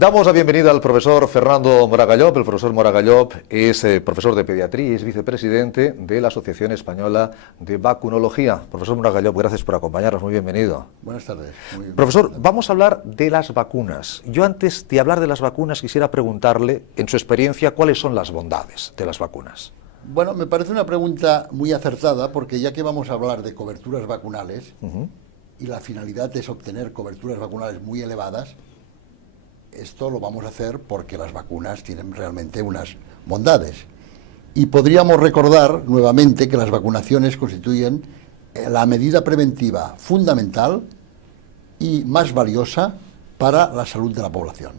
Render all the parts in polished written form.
Damos la bienvenida al profesor Fernando Moragallop. El profesor Moragallop es profesor de pediatría y es vicepresidente de la Asociación Española de Vacunología. Profesor Moragallop, gracias por acompañarnos, muy bienvenido. Buenas tardes. Profesor, vamos a hablar de las vacunas. Yo antes de hablar de las vacunas quisiera preguntarle, en su experiencia, ¿cuáles son las bondades de las vacunas? Bueno, me parece una pregunta muy acertada porque ya que vamos a hablar de coberturas vacunales y la finalidad es obtener coberturas vacunales muy elevadas, esto lo vamos a hacer porque las vacunas tienen realmente unas bondades. Y podríamos recordar nuevamente que las vacunaciones constituyen la medida preventiva fundamental y más valiosa para la salud de la población.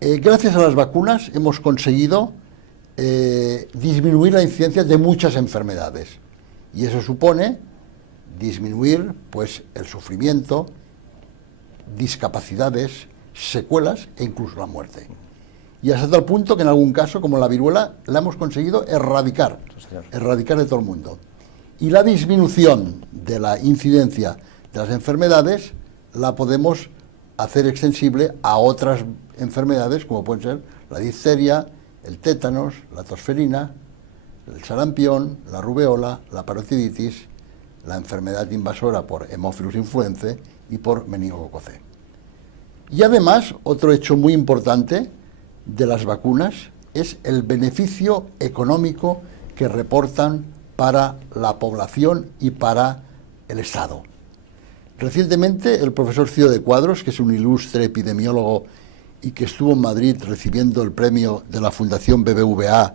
Gracias a las vacunas hemos conseguido disminuir la incidencia de muchas enfermedades y eso supone disminuir pues el sufrimiento, discapacidades, secuelas e incluso la muerte. Y hasta tal punto que en algún caso, como la viruela, la hemos conseguido erradicar de todo el mundo. Y la disminución de la incidencia de las enfermedades la podemos hacer extensible a otras enfermedades como pueden ser la difteria, el tétanos, la tosferina, el sarampión, la rubeola, la parotiditis, la enfermedad invasora por Haemophilus influenzae y por meningococo C. Y además, otro hecho muy importante de las vacunas es el beneficio económico que reportan para la población y para el Estado. Recientemente, el profesor Cío de Cuadros, que es un ilustre epidemiólogo y que estuvo en Madrid recibiendo el premio de la Fundación BBVA,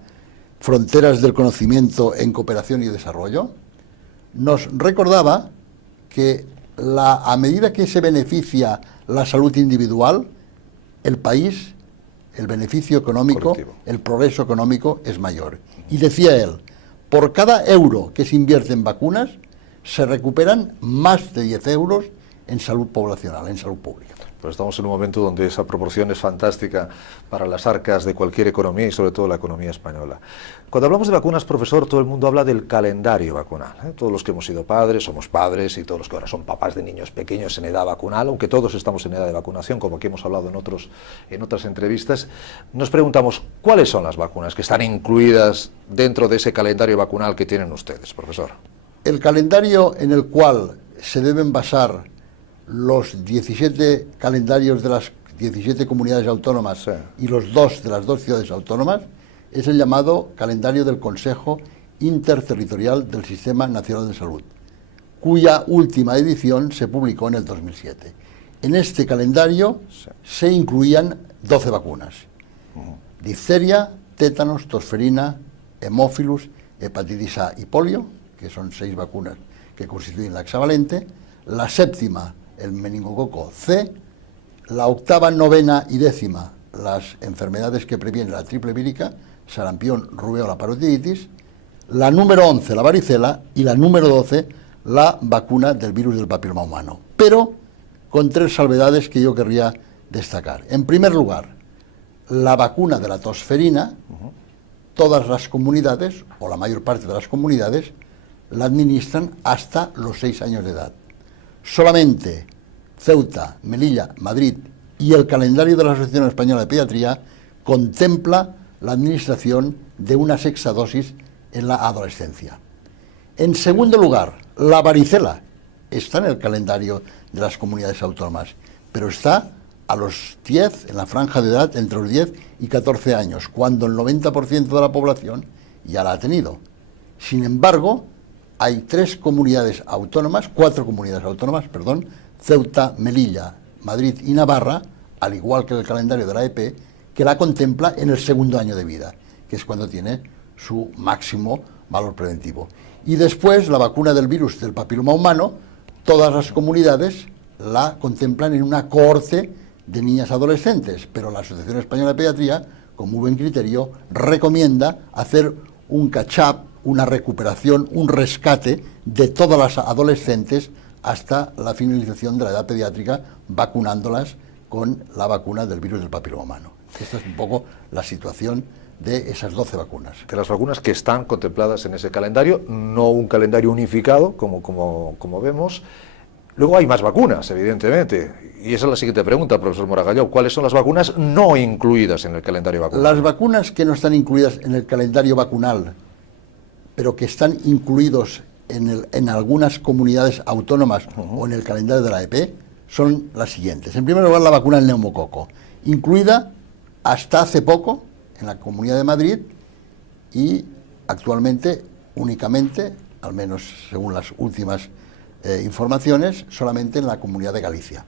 Fronteras del Conocimiento en Cooperación y Desarrollo, nos recordaba que a medida que se beneficia la salud individual, el país, el beneficio económico, colectivo, el progreso económico es mayor. Y decía él, por cada euro que se invierte en vacunas, se recuperan más de 10 euros en salud poblacional, en salud pública. Pues estamos en un momento donde esa proporción es fantástica para las arcas de cualquier economía y sobre todo la economía española. Cuando hablamos de vacunas, profesor, todo el mundo habla del calendario vacunal, ¿eh? Todos los que hemos sido padres, somos padres, y todos los que ahora son papás de niños pequeños en edad vacunal, aunque todos estamos en edad de vacunación, como aquí hemos hablado en otras entrevistas, nos preguntamos, ¿cuáles son las vacunas que están incluidas dentro de ese calendario vacunal que tienen ustedes, profesor? El calendario en el cual se deben basar los 17 calendarios de las 17 comunidades autónomas y los 2 de las 2 ciudades autónomas es el llamado calendario del Consejo Interterritorial del Sistema Nacional de Salud, cuya última edición se publicó en el 2007. En este calendario se incluían 12 vacunas: difteria, tétanos, tosferina, hemófilus, hepatitis A y polio, que son 6 vacunas que constituyen la hexavalente, la séptima, el meningococo C, la octava, novena y décima, las enfermedades que previenen la triple vírica, sarampión, rubeola, parotiditis, la número 11, la varicela, y la número 12, la vacuna del virus del papiloma humano. Pero con 3 salvedades que yo querría destacar. En primer lugar, la vacuna de la tosferina, todas las comunidades, o la mayor parte de las comunidades, la administran hasta los 6 años de edad. Solamente Ceuta, Melilla, Madrid y el calendario de la Asociación Española de Pediatría contempla la administración de una 6ª dosis en la adolescencia. En segundo lugar, la varicela está en el calendario de las comunidades autónomas, pero está a los 10, en la franja de edad entre los 10 y 14 años, cuando el 90% de la población ya la ha tenido. Sin embargo, hay 4 comunidades autónomas, Ceuta, Melilla, Madrid y Navarra, al igual que el calendario de la EP, que la contempla en el 2º año de vida, que es cuando tiene su máximo valor preventivo. Y después, la vacuna del virus del papiloma humano, todas las comunidades la contemplan en una cohorte de niñas adolescentes, pero la Asociación Española de Pediatría, con muy buen criterio, recomienda hacer un catch-up, una recuperación, un rescate de todas las adolescentes hasta la finalización de la edad pediátrica, vacunándolas con la vacuna del virus del papiloma humano. Esta es un poco la situación de esas 12 vacunas. De las vacunas que están contempladas en ese calendario, no un calendario unificado, como vemos. Luego hay más vacunas, evidentemente. Y esa es la siguiente pregunta, profesor Moragallo. ¿Cuáles son las vacunas no incluidas en el calendario vacunal? Las vacunas que no están incluidas en el calendario vacunal, pero que están incluidos en algunas comunidades autónomas o en el calendario de la EP, son las siguientes. En primer lugar, la vacuna del neumococo, incluida hasta hace poco en la Comunidad de Madrid y actualmente únicamente, al menos según las últimas informaciones, solamente en la Comunidad de Galicia.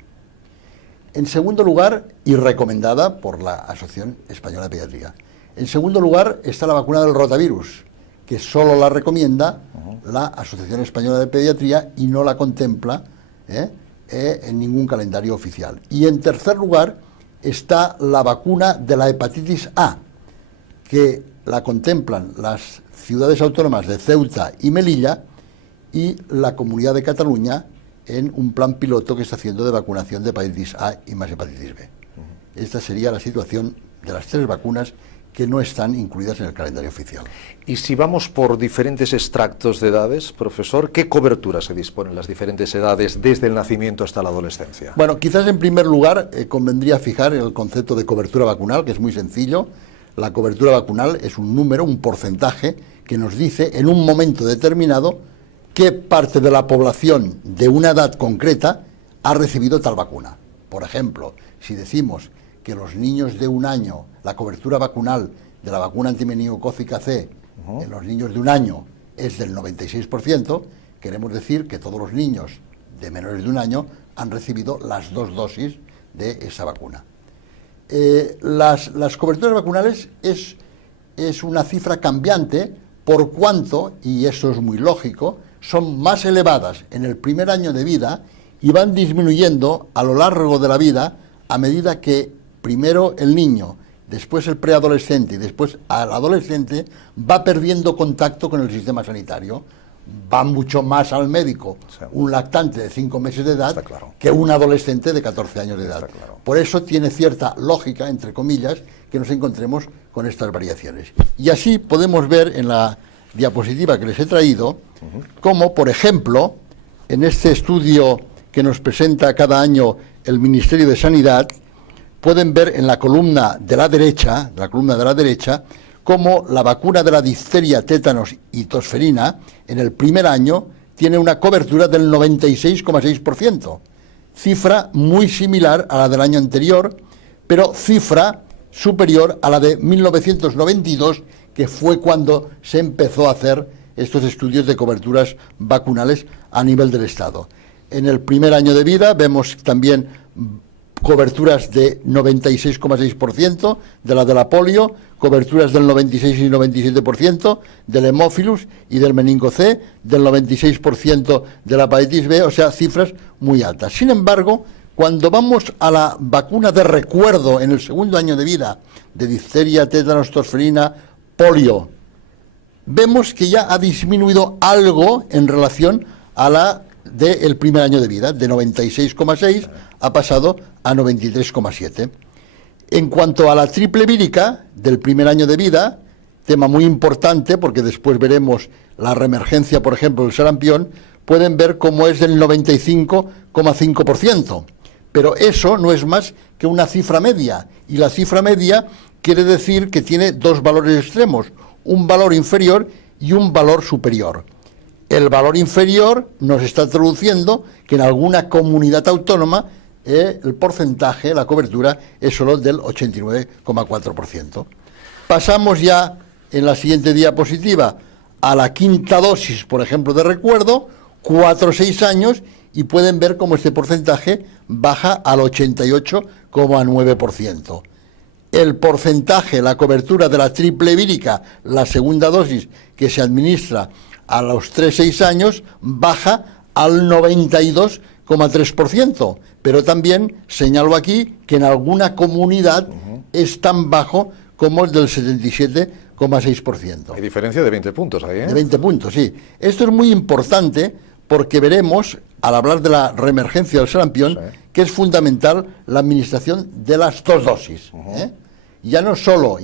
En segundo lugar, y recomendada por la Asociación Española de Pediatría. En segundo lugar está la vacuna del rotavirus, que solo la recomienda la Asociación Española de Pediatría y no la contempla en ningún calendario oficial. Y en tercer lugar está la vacuna de la hepatitis A, que la contemplan las ciudades autónomas de Ceuta y Melilla y la Comunidad de Cataluña en un plan piloto que está haciendo de vacunación de hepatitis A y más hepatitis B. Esta sería la situación de las tres vacunas que no están incluidas en el calendario oficial. Y si vamos por diferentes extractos de edades, profesor, ¿qué cobertura se dispone en las diferentes edades desde el nacimiento hasta la adolescencia? Bueno, quizás en primer lugar convendría fijar el concepto de cobertura vacunal, que es muy sencillo. La cobertura vacunal es un número, un porcentaje que nos dice en un momento determinado qué parte de la población de una edad concreta ha recibido tal vacuna. Por ejemplo, si decimos que los niños de un año, la cobertura vacunal de la vacuna antimeningocócica C en los niños de un año es del 96%, queremos decir que todos los niños de menores de un año han recibido las 2 dosis de esa vacuna. Las coberturas vacunales es una cifra cambiante por cuanto, y eso es muy lógico, son más elevadas en el primer año de vida y van disminuyendo a lo largo de la vida a medida que primero el niño, después el preadolescente y después al adolescente va perdiendo contacto con el sistema sanitario. Va mucho más al médico un lactante de 5 meses de edad que un adolescente de 14 años de edad. Por eso tiene cierta lógica, entre comillas, que nos encontremos con estas variaciones. Y así podemos ver en la diapositiva que les he traído cómo, por ejemplo, en este estudio que nos presenta cada año el Ministerio de Sanidad, pueden ver en la columna de la derecha, cómo la vacuna de la difteria, tétanos y tosferina en el primer año tiene una cobertura del 96,6%, cifra muy similar a la del año anterior, pero cifra superior a la de 1992, que fue cuando se empezó a hacer estos estudios de coberturas vacunales a nivel del Estado. En el primer año de vida vemos también coberturas de 96,6% de la polio, coberturas del 96 y 97% del hemófilus y del meningo C, del 96% de la hepatitis B, o sea, cifras muy altas. Sin embargo, cuando vamos a la vacuna de recuerdo en el segundo año de vida, de difteria, tétanos, tosferina, polio, vemos que ya ha disminuido algo en relación a la del primer año de vida, de 96,6 ha pasado a 93,7. En cuanto a la triple vírica del primer año de vida, tema muy importante porque después veremos la reemergencia, por ejemplo, del sarampión, pueden ver cómo es del 95,5%. Pero eso no es más que una cifra media, y la cifra media quiere decir que tiene dos valores extremos, un valor inferior y un valor superior. El valor inferior nos está traduciendo que en alguna comunidad autónoma el porcentaje, la cobertura, es solo del 89,4%. Pasamos ya en la siguiente diapositiva a la quinta dosis, por ejemplo, de recuerdo, 4 o 6 años, y pueden ver cómo este porcentaje baja al 88,9%. El porcentaje, la cobertura de la triple vírica, la segunda dosis que se administra a los 3-6 años, baja al 92,3%, pero también señalo aquí que en alguna comunidad es tan bajo como el del 77,6%. Hay diferencia de 20 puntos ahí, ¿eh? De 20 puntos, sí. Esto es muy importante porque veremos, al hablar de la reemergencia del sarampión, que es fundamental la administración de las 2 dosis. Ya no solo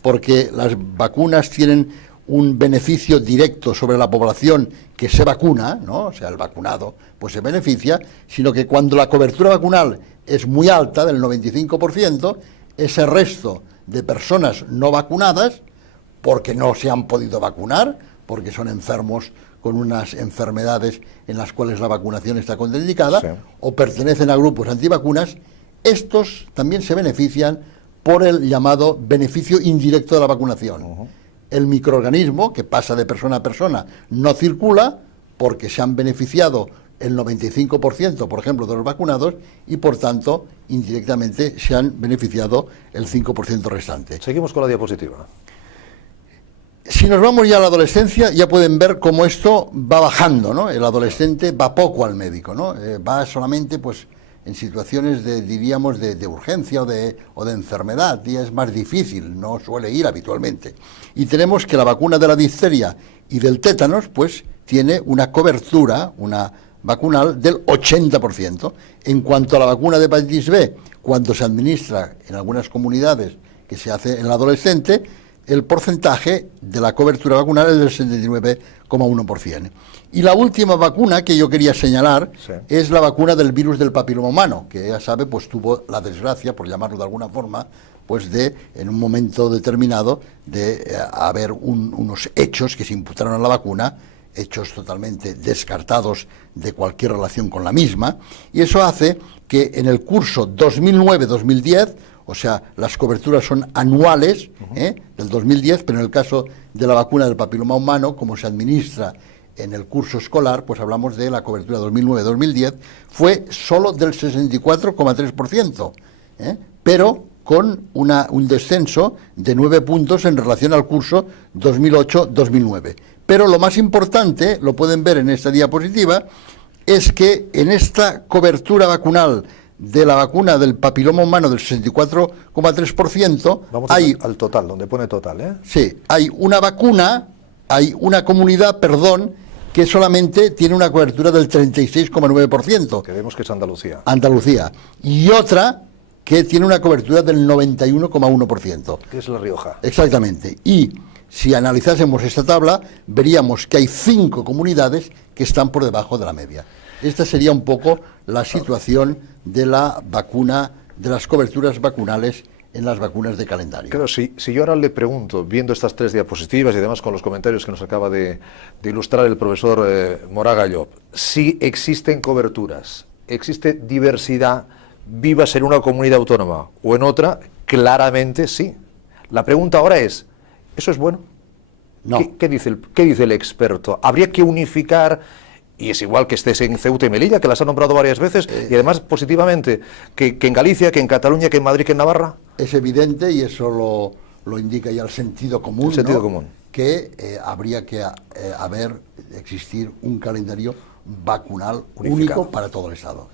porque las vacunas tienen un beneficio directo sobre la población que se vacuna, ¿no? O sea, el vacunado pues se beneficia, sino que cuando la cobertura vacunal es muy alta, del 95%, ese resto de personas no vacunadas, porque no se han podido vacunar, porque son enfermos con unas enfermedades en las cuales la vacunación está contraindicada, sí, o pertenecen a grupos antivacunas, estos también se benefician por el llamado beneficio indirecto de la vacunación. El microorganismo, que pasa de persona a persona, no circula porque se han beneficiado el 95%, por ejemplo, de los vacunados, y por tanto, indirectamente, se han beneficiado el 5% restante. Seguimos con la diapositiva. Si nos vamos ya a la adolescencia, ya pueden ver cómo esto va bajando, ¿no? El adolescente va poco al médico, ¿no? Va solamente, pues, en situaciones diríamos, de urgencia o de enfermedad, y es más difícil, no suele ir habitualmente. Y tenemos que la vacuna de la difteria y del tétanos, pues, tiene una cobertura, una vacunal del 80%. En cuanto a la vacuna de hepatitis B, cuando se administra en algunas comunidades, que se hace en el adolescente, el porcentaje de la cobertura vacunal es del 79,1%. Y la última vacuna que yo quería señalar, sí, es la vacuna del virus del papiloma humano, que ya sabe, pues tuvo la desgracia, por llamarlo de alguna forma, pues de, en un momento determinado, de haber unos hechos que se imputaron a la vacuna, hechos totalmente descartados de cualquier relación con la misma, y eso hace que en el curso 2009-2010, o sea, las coberturas son anuales, del 2010, pero en el caso de la vacuna del papiloma humano, como se administra en el curso escolar, pues hablamos de la cobertura 2009-2010, fue solo del 64,3%, pero con un descenso de 9 puntos en relación al curso 2008-2009. Pero lo más importante, lo pueden ver en esta diapositiva, es que en esta cobertura vacunal de la vacuna del papiloma humano del 64,3%, vamos hay al total, donde pone total, ¿eh? Sí, hay una vacuna, hay una comunidad, que solamente tiene una cobertura del 36,9%. Que vemos que es Andalucía. Andalucía. Y otra que tiene una cobertura del 91,1%. Que es La Rioja. Exactamente. Y si analizásemos esta tabla, veríamos que hay 5 comunidades que están por debajo de la media. Esta sería un poco la situación de la vacuna, de las coberturas vacunales en las vacunas de calendario. Claro, si yo ahora le pregunto, viendo estas 3 diapositivas y además con los comentarios que nos acaba de ilustrar el profesor Moraga Llop, si existen coberturas, existe diversidad, vivas en una comunidad autónoma o en otra, claramente sí. La pregunta ahora es, ¿eso es bueno? No. ¿Qué dice el experto? ¿Habría que unificar? Y es igual que estés en Ceuta y Melilla, que las ha nombrado varias veces, y además positivamente, que en Galicia, que en Cataluña, que en Madrid, que en Navarra. Es evidente, y eso lo indica ya el sentido común, el sentido común, que habría que existir un calendario vacunal único para todo el Estado.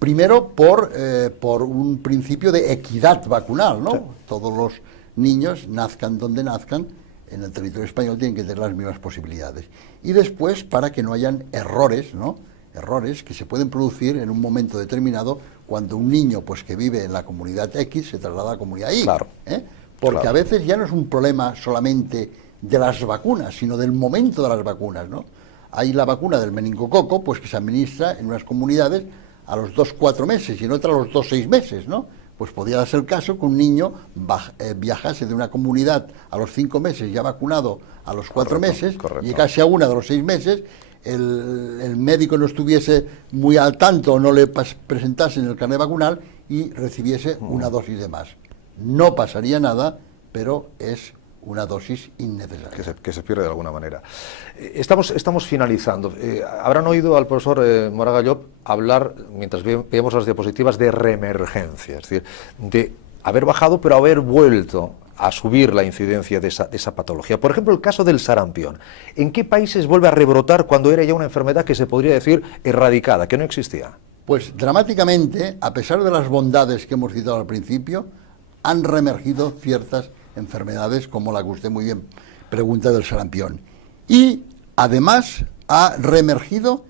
Primero, por un principio de equidad vacunal, ¿no? Sí. Todos los niños, nazcan donde nazcan, en el territorio español tienen que tener las mismas posibilidades. Y después, para que no hayan errores, ¿no? Errores que se pueden producir en un momento determinado cuando un niño, pues, que vive en la comunidad X se traslada a la comunidad Y. Claro. Porque claro, a veces ya no es un problema solamente de las vacunas, sino del momento de las vacunas, ¿no? Hay la vacuna del meningococo, pues, que se administra en unas comunidades a los 2-4 meses y en otras a los 2-6 meses, ¿no? Pues podría darse el caso que un niño viajase de una comunidad a los 5 meses ya vacunado a los 4 meses, llegase a una de los 6 meses, el médico no estuviese muy al tanto o no le presentase en el carnet vacunal y recibiese una dosis de más. No pasaría nada, pero es una dosis innecesaria. Que se pierde de alguna manera. Estamos finalizando. Habrán oído al profesor Moraga Llop hablar, mientras veíamos las diapositivas, de reemergencia, es decir, de haber bajado pero haber vuelto a subir la incidencia de esa patología. Por ejemplo, el caso del sarampión. ¿En qué países vuelve a rebrotar cuando era ya una enfermedad que se podría decir erradicada, que no existía? Pues dramáticamente, a pesar de las bondades que hemos citado al principio, han reemergido ciertas enfermedades como la que usted muy bien pregunta del sarampión. Y además ha reemergido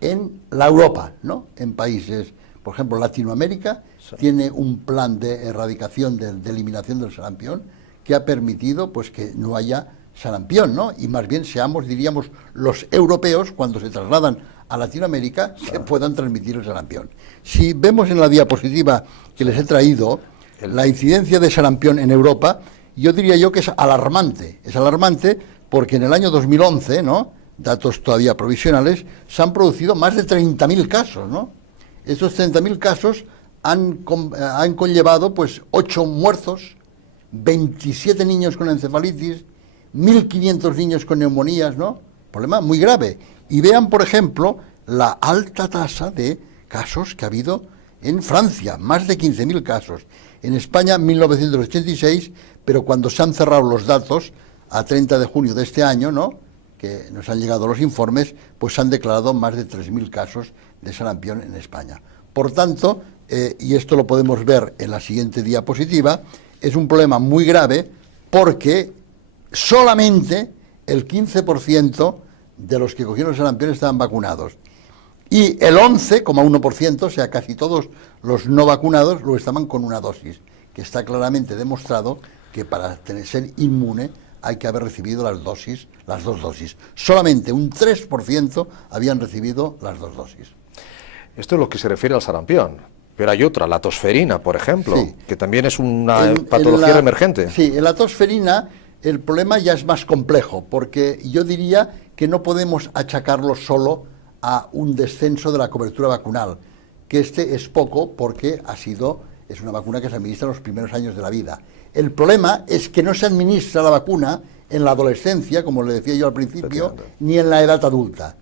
en la Europa, ¿no? En países, por ejemplo, Latinoamérica tiene un plan de erradicación, de eliminación del sarampión, que ha permitido, pues, que no haya sarampión, ¿no? Y más bien seamos, diríamos, los europeos, cuando se trasladan a Latinoamérica, que puedan transmitir el sarampión. Si vemos en la diapositiva que les he traído, la incidencia de sarampión en Europa, yo diría yo que es alarmante. Es alarmante porque en el año 2011, ¿no?, datos todavía provisionales, se han producido más de 30.000 casos, ¿no? Estos 30.000 casos han conllevado, pues, 8 muertos, 27 niños con encefalitis, 1.500 niños con neumonías, ¿no? Problema muy grave. Y vean, por ejemplo, la alta tasa de casos que ha habido en Francia, más de 15.000 casos. En España, 1986, pero cuando se han cerrado los datos, a 30 de junio de este año, ¿no?, que nos han llegado los informes, pues se han declarado más de 3.000 casos de sarampión en España. Por tanto, y esto lo podemos ver en la siguiente diapositiva, es un problema muy grave porque solamente el 15% de los que cogieron sarampión estaban vacunados. Y el 11,1%, o sea, casi todos los no vacunados, lo estaban con una dosis, que está claramente demostrado que para ser inmune hay que haber recibido las dos dosis. Solamente un 3% habían recibido las 2 dosis. Esto es lo que se refiere al sarampión. Pero hay otra, la tosferina, por ejemplo, sí, que también es una patología emergente. Sí, en la tosferina el problema ya es más complejo, porque yo diría que no podemos achacarlo solo a un descenso de la cobertura vacunal, que este es poco porque es una vacuna que se administra en los primeros años de la vida. El problema es que no se administra la vacuna en la adolescencia, como le decía yo al principio, ni en la edad adulta.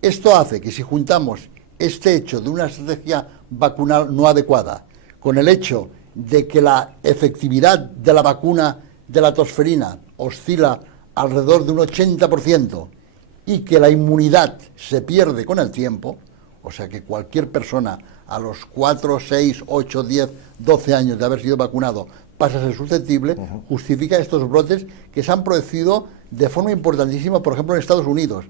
Esto hace que si juntamos este hecho de una estrategia vacunal no adecuada con el hecho de que la efectividad de la vacuna de la tosferina oscila alrededor de un 80% y que la inmunidad se pierde con el tiempo, o sea que cualquier persona a los 4, 6, 8, 10, 12 años de haber sido vacunado pasa a ser susceptible, justifica estos brotes que se han producido de forma importantísima, por ejemplo, en Estados Unidos.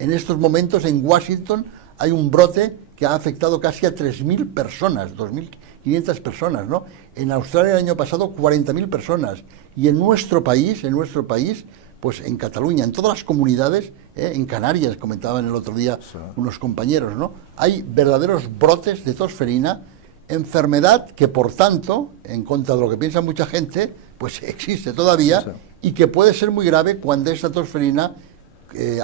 En estos momentos, en Washington, hay un brote que ha afectado casi a 3.000 personas, 2.500 personas, ¿no? En Australia el año pasado 40.000 personas. Y en nuestro país, pues en Cataluña, en todas las comunidades, en Canarias, comentaban el otro día unos compañeros, ¿no?, hay verdaderos brotes de tosferina, enfermedad que, por tanto, en contra de lo que piensa mucha gente, pues existe todavía y que puede ser muy grave cuando esta tosferina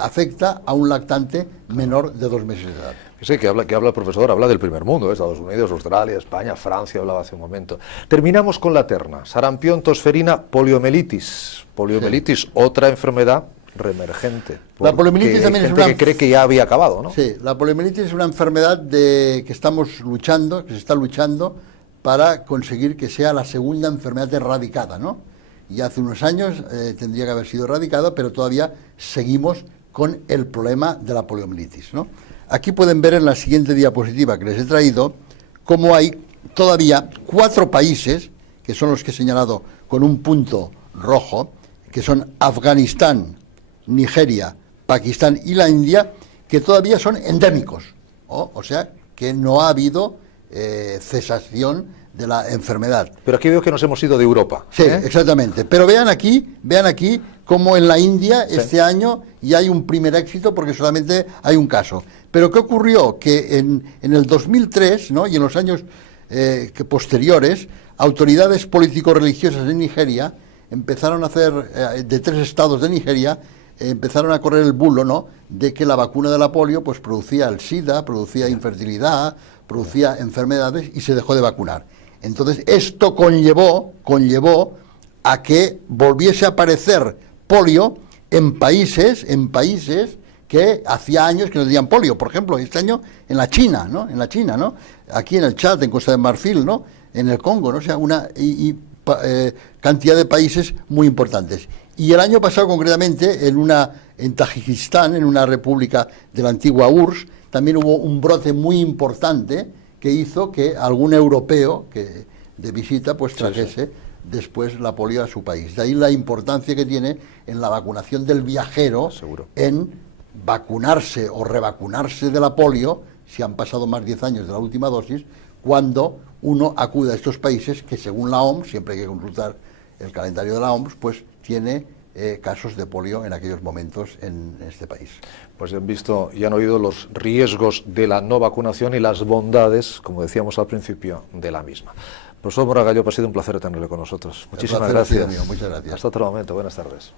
afecta a un lactante menor de 2 meses de edad. Sí, que habla el profesor, habla del primer mundo, Estados Unidos, Australia, España, Francia, hablaba hace un momento. Terminamos con la terna: sarampión, tosferina, poliomielitis. Poliomielitis, sí, otra enfermedad reemergente. La poliomielitis también es una que cree que ya había acabado, ¿no? Sí, la poliomielitis es una enfermedad que estamos luchando, que se está luchando para conseguir que sea la segunda enfermedad erradicada, ¿no? Y hace unos años tendría que haber sido erradicada, pero todavía seguimos con el problema de la poliomielitis, ¿no? Aquí pueden ver en la siguiente diapositiva que les he traído cómo hay todavía 4 países, que son los que he señalado con un punto rojo, que son Afganistán, Nigeria, Pakistán y la India, que todavía son endémicos, o sea, que no ha habido cesación de la enfermedad. Pero aquí veo que nos hemos ido de Europa. Sí, exactamente. Pero vean aquí como en la India este año ya hay un primer éxito porque solamente hay un caso. Pero ¿qué ocurrió? Que en el 2003, ¿no?, y en los años posteriores, autoridades político-religiosas de Nigeria empezaron a hacer, de 3 estados de Nigeria, empezaron a correr el bulo, ¿no?, de que la vacuna de la polio pues producía el SIDA, producía infertilidad, producía enfermedades y se dejó de vacunar. Entonces esto conllevó a que volviese a aparecer polio en países que hacía años que no tenían polio. Por ejemplo, este año en la China, ¿no? Aquí en el Chad, en Costa de Marfil, ¿no?, en el Congo, ¿no? O sea, cantidad de países muy importantes. Y el año pasado, concretamente, en Tayikistán, en una república de la antigua URSS, también hubo un brote muy importante que hizo que algún europeo que de visita pues trajese después la polio a su país. De ahí la importancia que tiene en la vacunación del viajero, en vacunarse o revacunarse de la polio, si han pasado más de 10 años de la última dosis, cuando uno acude a estos países que, según la OMS, siempre hay que consultar el calendario de la OMS, pues tiene casos de polio en aquellos momentos en este país. Pues ya han visto y han oído los riesgos de la no vacunación y las bondades, como decíamos al principio, de la misma. Profesor Moragallo, ha sido un placer tenerle con nosotros. Muchísimas gracias. Mío, muchas gracias. Hasta otro momento. Buenas tardes.